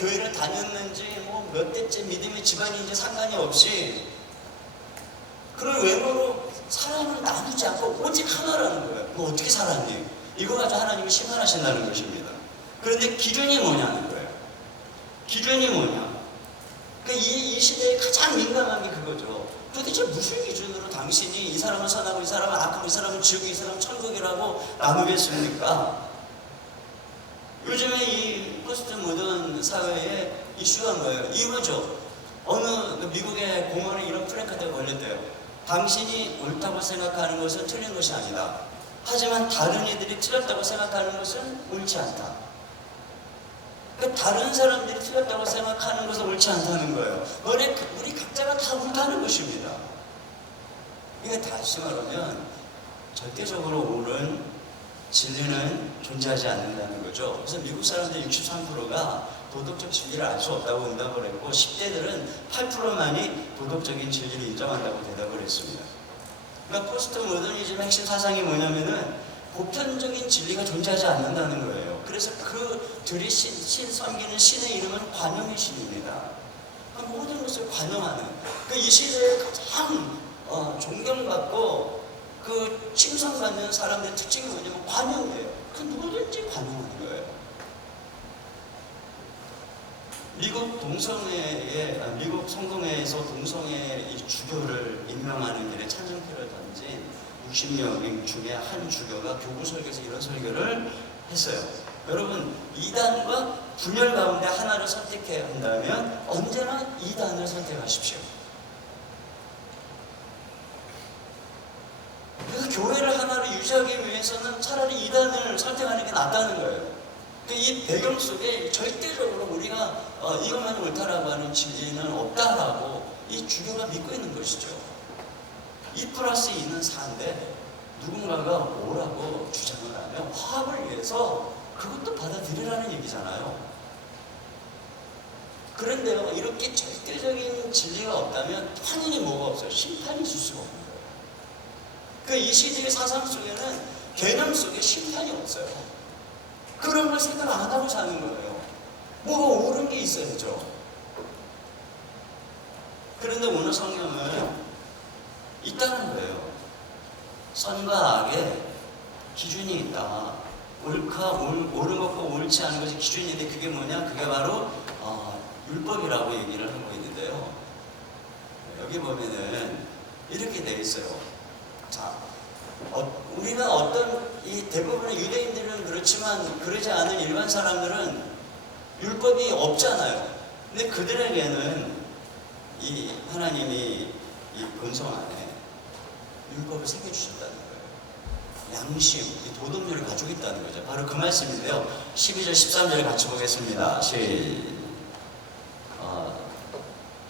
교회를 다녔는지 뭐 몇 대째 믿음의 집안인지 상관이 없이 그런 외모로 사람을 나누지 않고 오직 하나라는 거예요. 너 어떻게 살았니? 이거 가지고 하나님이 심판하신다는 것입니다. 그런데 기준이 뭐냐는 거예요. 기준이 뭐냐? 그러니까 이 시대에 가장 민감한 게 그거죠. 도대체 무슨 기준으로 당신이 이 사람은 선하고 이 사람은 악하고 이 사람은 지옥, 이 사람은 천국이라고 나누겠습니까? 요즘에 이 포스트 모던 사회의 이슈가 뭐예요? 이거죠. 어느 미국의 공원에 이런 플래카드가 걸렸대요. 당신이 옳다고 생각하는 것은 틀린 것이 아니다. 하지만 다른 이들이 틀렸다고 생각하는 것은 옳지 않다. 그러니까 다른 사람들이 틀렸다고 생각하는 것은 옳지 않다는 거예요. 우리 각자가 다 옳다는 것입니다. 이게 다시 말하면 절대적으로 옳은 진리는 존재하지 않는다는 거죠. 그래서 미국 사람들 63%가 도덕적 진리를 알 수 없다고 응답을 했고 10대들은 8%만이 도덕적인 진리를 인정한다고 대답을 했습니다. 그러니까 포스트 모더니즘의 핵심 사상이 뭐냐면은 보편적인 진리가 존재하지 않는다는 거예요. 그래서 그들이 신 섬기는 신의 이름은 관용의 신입니다. 그러니까 모든 것을 관용하는 이 시대에 가장 존경받고 칭송받는 사람들의 특징이 뭐냐면 관용이에요. 누구든지 관용하는 거예요. 미국 성공회에서 동성애 이 주교를 임명하는 길에 찬성표를 던진 60명 중에 한 주교가 교구 설교에서 이런 설교를 했어요. 여러분, 이단과 분열 가운데 하나를 선택해야 한다면 언제나 이단을 선택하십시오. 그래서 교회를 하나로 유지하기 위해서는 차라리 이단을 선택하는 게 낫다는 거예요. 이 배경 속에 절대적으로 우리가 이것만 옳다라고 하는 진리는 없다라고 이 주교가 믿고 있는 것이죠. 2+2는 4인데 누군가가 오라고 주장을 하면 화합을 위해서 그것도 받아들이라는 얘기잖아요. 그런데요, 이렇게 절대적인 진리가 없다면 판인이 뭐가 없어요? 심판이 있을 수가 없는 거예요. 이 시대의 사상 속에는 개념 속에 심판이 없어요. 그런 걸 생각 안 하고 사는 거예요. 뭐가 옳은 게 있어야죠. 그런데 오늘 성경은 있다는 거예요. 선과 악의 기준이 있다. 옳은 것과 옳지 않은 것이 기준인데 그게 뭐냐? 그게 바로 율법이라고 얘기를 하고 있는데요. 여기 보면은 이렇게 되어 있어요. 자, 우리가 이 대부분의 유대인들은 그렇지만 그러지 않은 일반 사람들은 율법이 없잖아요. 근데 그들에게는 이 하나님이 이 본성 안에 율법을 새겨주셨다는 거예요. 양심, 이 도덕률을 가지고 있다는 거죠. 바로 그 말씀인데요. 12절, 13절 같이 보겠습니다.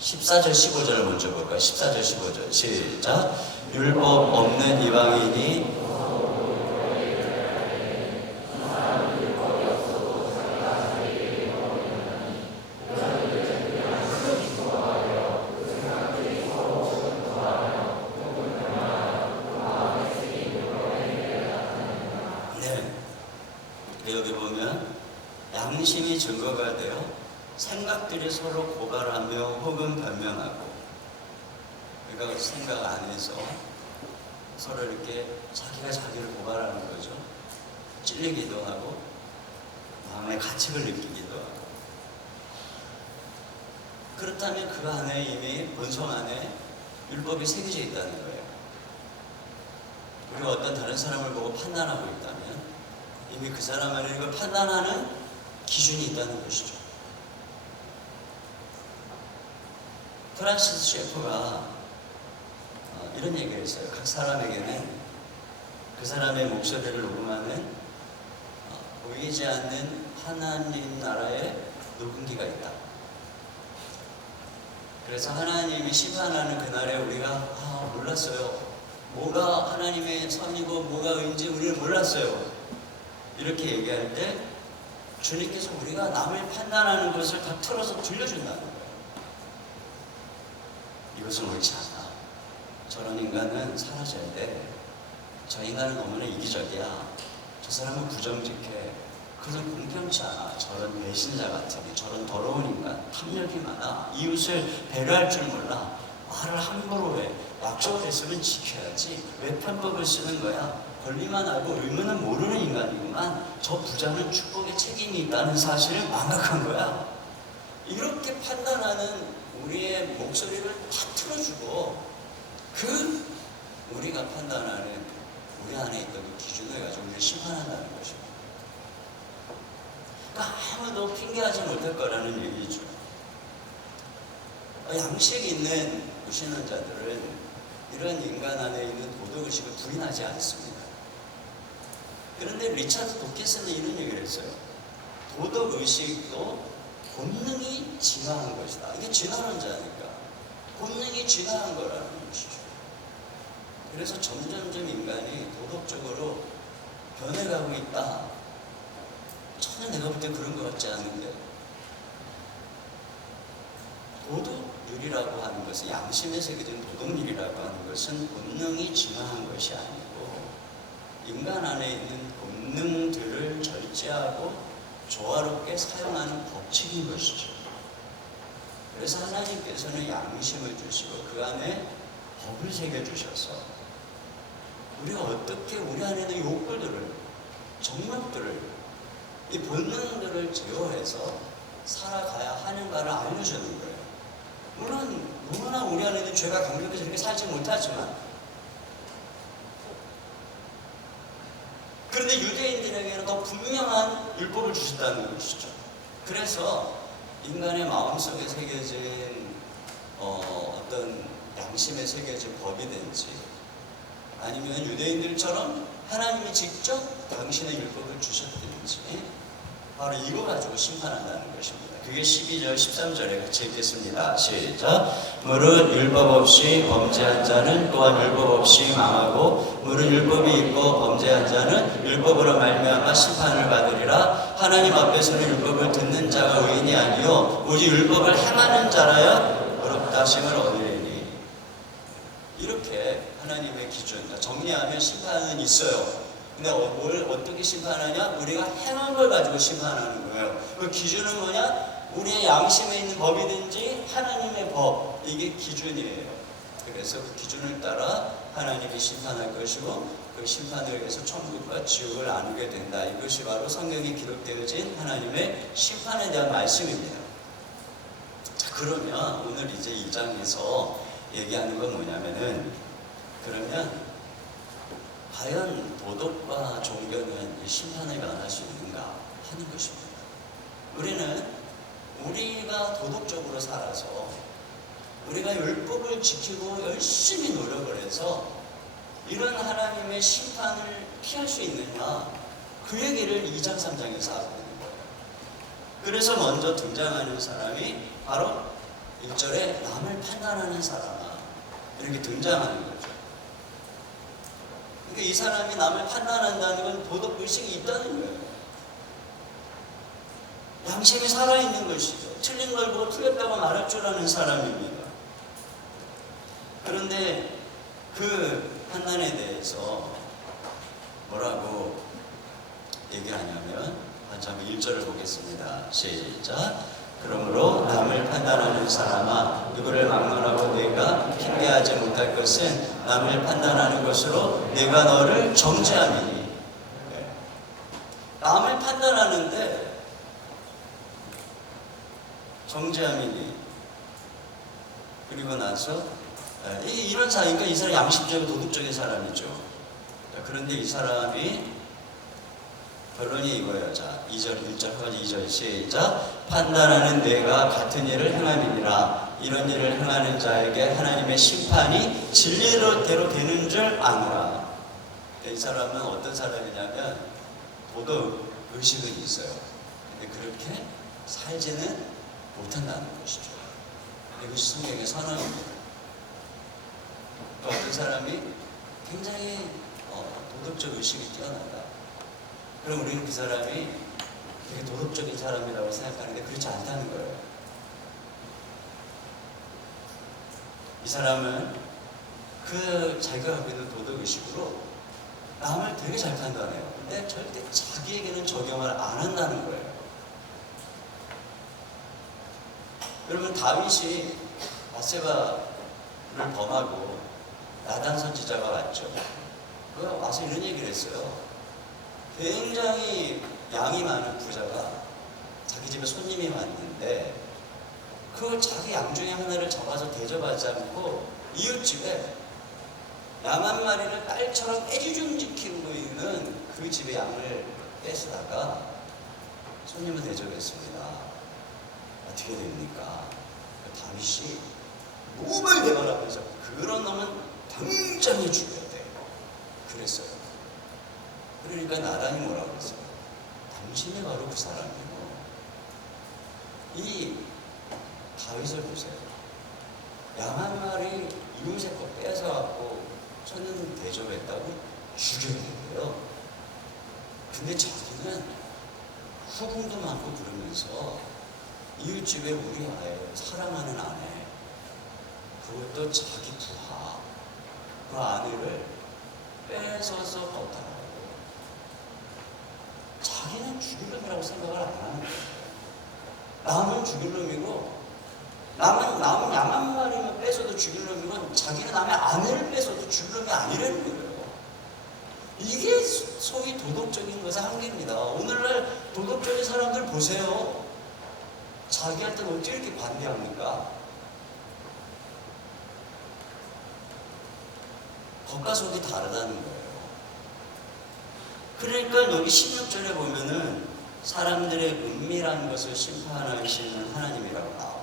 14절, 15절을 먼저 볼까요? 14절, 15절. 시작. 율법 없는 이방인이 여기 보면 양심이 증거가 되어 생각들이 서로 고발하며 혹은 변명하고, 그러니까 생각 안에서 서로 이렇게 자기가 자기를 고발하는 거죠. 찔리기도 하고 마음의 가책을 느끼기도 하고. 그렇다면 그 안에 이미 본성 안에 율법이 새겨져 있다는 거예요. 우리가 어떤 다른 사람을 보고 판단하고 있다면 이미 그 사람 안에 이걸 판단하는 기준이 있다는 것이죠. 프란시스 셰퍼가 이런 얘기를 했어요. 각 사람에게는 그 사람의 목소리를 녹음하는 보이지 않는 하나님 나라의 녹음기가 있다. 그래서 하나님이 심판하는 그날에 우리가 몰랐어요. 뭐가 하나님의 선이고 뭐가 의인지 우리는 몰랐어요. 이렇게 얘기할 때 주님께서 우리가 남을 판단하는 것을 다 틀어서 들려준다는 거예요. 이것은 옳지 않아. 저런 인간은 사라져야 돼. 저 인간은 너무나 이기적이야. 저 사람은 부정직해. 그건 공평치 않아. 저런 배신자 같으니, 저런 더러운 인간, 탐욕이 많아, 이웃을 배려할 줄 몰라, 말을 함부로 해, 약속을 했으면 지켜야지, 왜 편법을 쓰는 거야? 권리만 알고 의무는 모르는 인간이구만. 저 부자는 축복의 책임이 있다는 사실을 망각한 거야. 이렇게 판단하는 우리의 목소리를 다 틀어주고, 우리가 판단하는 우리 안에 있던 그 기준을 가지고 우리를 심판한다는 것입니다. 그러니까 아무도 핑계하지 못할 거라는 얘기죠. 양식 있는 무신론자들은 이런 인간 안에 있는 도덕의식을 부인하지 않습니다. 그런데 리차드 도킨스는 이런 얘기를 했어요. 도덕의식도 본능이 진화한 것이다. 이게 진화론자니까 본능이 진화한 거라는 것이죠. 그래서 점점점 인간이 도덕적으로 변해가고 있다. 전혀 내가 볼 때 그런 것 같지 않은데, 도덕률이라고 하는 것은, 양심에 새겨진 도덕률이라고 하는 것은 본능이 진화한 것이 아니고 인간 안에 있는 본능들을 절제하고 조화롭게 사용하는 법칙인 것이죠. 그래서 하나님께서는 양심을 주시고 그 안에 법을 새겨주셔서 우리가 어떻게 우리 안에 있는 욕구들을, 정욕들을, 이 본능들을 제어해서 살아가야 하는가를 알려주는 거예요. 물론 너무나 우리 안에 있는 죄가 강력해서 이렇게 살지 못하지만, 그런데 유대인들에게는 더 분명한 율법을 주셨다는 것이죠. 그래서 인간의 마음속에 새겨진 어떤 양심에 새겨진 법이든지, 아니면 유대인들처럼 하나님이 직접 당신의 율법을 주셨든지, 바로 이거 가지고 심판한다는 것입니다. 그게 12절, 13절에 같이 읽겠습니다. 시작. 무릇 율법 없이 범죄한 자는 또한 율법 없이 망하고, 무릇 율법이 있고 범죄한 자는 율법으로 말미암아 심판을 받으리라. 하나님 앞에서는 율법을 듣는 자가 의인이 아니요 오직 율법을 행하는 자라야 의롭다심을 얻으리니. 이렇게 하나님의 기준, 정리하면 심판은 있어요. 근데 뭘 어떻게 심판하냐? 우리가 행한 걸 가지고 심판하는 거예요. 그 기준은 뭐냐? 우리의 양심에 있는 법이든지 하나님의 법, 이게 기준이에요. 그래서 그 기준을 따라 하나님이 심판할 것이고, 그 심판을 위해서 천국과 지옥을 나누게 된다. 이것이 바로 성경에 기록되어진 하나님의 심판에 대한 말씀입니다. 자, 그러면 오늘 이제 2장에서 얘기하는 건 뭐냐면은, 그러면 과연 도덕과 종교는 이 심판을 면할 수 있는가 하는 것입니다. 우리가 도덕적으로 살아서 우리가 율법을 지키고 열심히 노력을 해서 이런 하나님의 심판을 피할 수 있느냐, 그 얘기를 2장 3장에서 하고 있는 거예요. 그래서 먼저 등장하는 사람이 바로 1절에 남을 판단하는 사람아, 이렇게 등장하는 거죠. 그러니까 이 사람이 남을 판단한다는 건 도덕의식이 있다는 거예요. 양심이 살아있는 것이죠. 틀린 걸 보고 틀렸다고 말할 줄 아는 사람입니다. 그런데 그 판단에 대해서 뭐라고 얘기하냐면, 한번 1절을 보겠습니다. 시작. 그러므로 남을 판단하는 사람아, 누구를 막론하고 내가 핑계하지 못할 것은 남을 판단하는 것으로 내가 너를 정죄함이니. 남을 판단하는데 정죄함이니. 그리고 나서 이런 사람이니까 이 사람이 양심적이고 도덕적인 사람이죠. 그런데 이 사람이 결론이 이거예요. 자, 2절, 1절까지 2절 시작. 판단하는 내가 같은 일을 행함이니라. 이런 일을 행하는 자에게 하나님의 심판이 진리대로 되는 줄 아노라. 이 사람은 어떤 사람이냐면 도덕 의식은 있어요. 근데 그렇게 살지는 못한다는 것이죠. 이것이 성경의 선언입니다. 또 어떤 사람이 굉장히 도덕적 의식이 뛰어나다. 그럼 우리는 그 사람이 되게 도덕적인 사람이라고 생각하는데 그렇지 않다는 거예요. 이 사람은 그 자기가 갖고 있는 도덕의식으로 남을 되게 잘 판단해요. 하는데 절대 자기에게는 적용을 안 한다는 거예요. 여러분, 다윗이 바세바를 범하고 나단 선지자가 왔죠. 그가 와서 이런 얘기를 했어요. 굉장히 양이 많은 부자가 자기 집에 손님이 왔는데 그 자기 양 중에 하나를 잡아서 대접하지 않고 이웃집에 양 한 마리를 딸처럼 애지중지키고 있는 그 집의 양을 뺏으다가 손님을 대접했습니다. 어떻게 됩니까? 다윗이 몸을 내걸하면서 그런 놈은 당장에 죽여야 돼. 그랬어요. 그러니까 나단이 뭐라고 그랬어요? 당신이 바로 그 사람이고. 이 다윗을 보세요. 양 한 마리 이웃의 거 뺏어갖고 손님 대접했다고 죽여야 돼요. 근데 자기는 후궁도 많고 그러면서 이웃집에 우리 아이, 사랑하는 아내, 그것도 자기 부하, 그 아내를 뺏어서 걷더라고. 자기는 죽일 놈이라고 생각을 안 하는 거예요. 남은 죽일 놈이고, 남은 양 한 마리만 뺏어도 죽일 놈이고, 자기는 남의 아내를 뺏어도 죽일 놈이 아니라는 거예요. 이게 소위 도덕적인 것의 한계입니다. 오늘날 도덕적인 사람들 보세요. 자기한테는 어떻게 이렇게 관대합니까? 겉과 속이 다르다는 거예요. 그러니까 여기 16절에 보면은 사람들의 은밀한 것을 심판하시는 하나님이라고 나와요.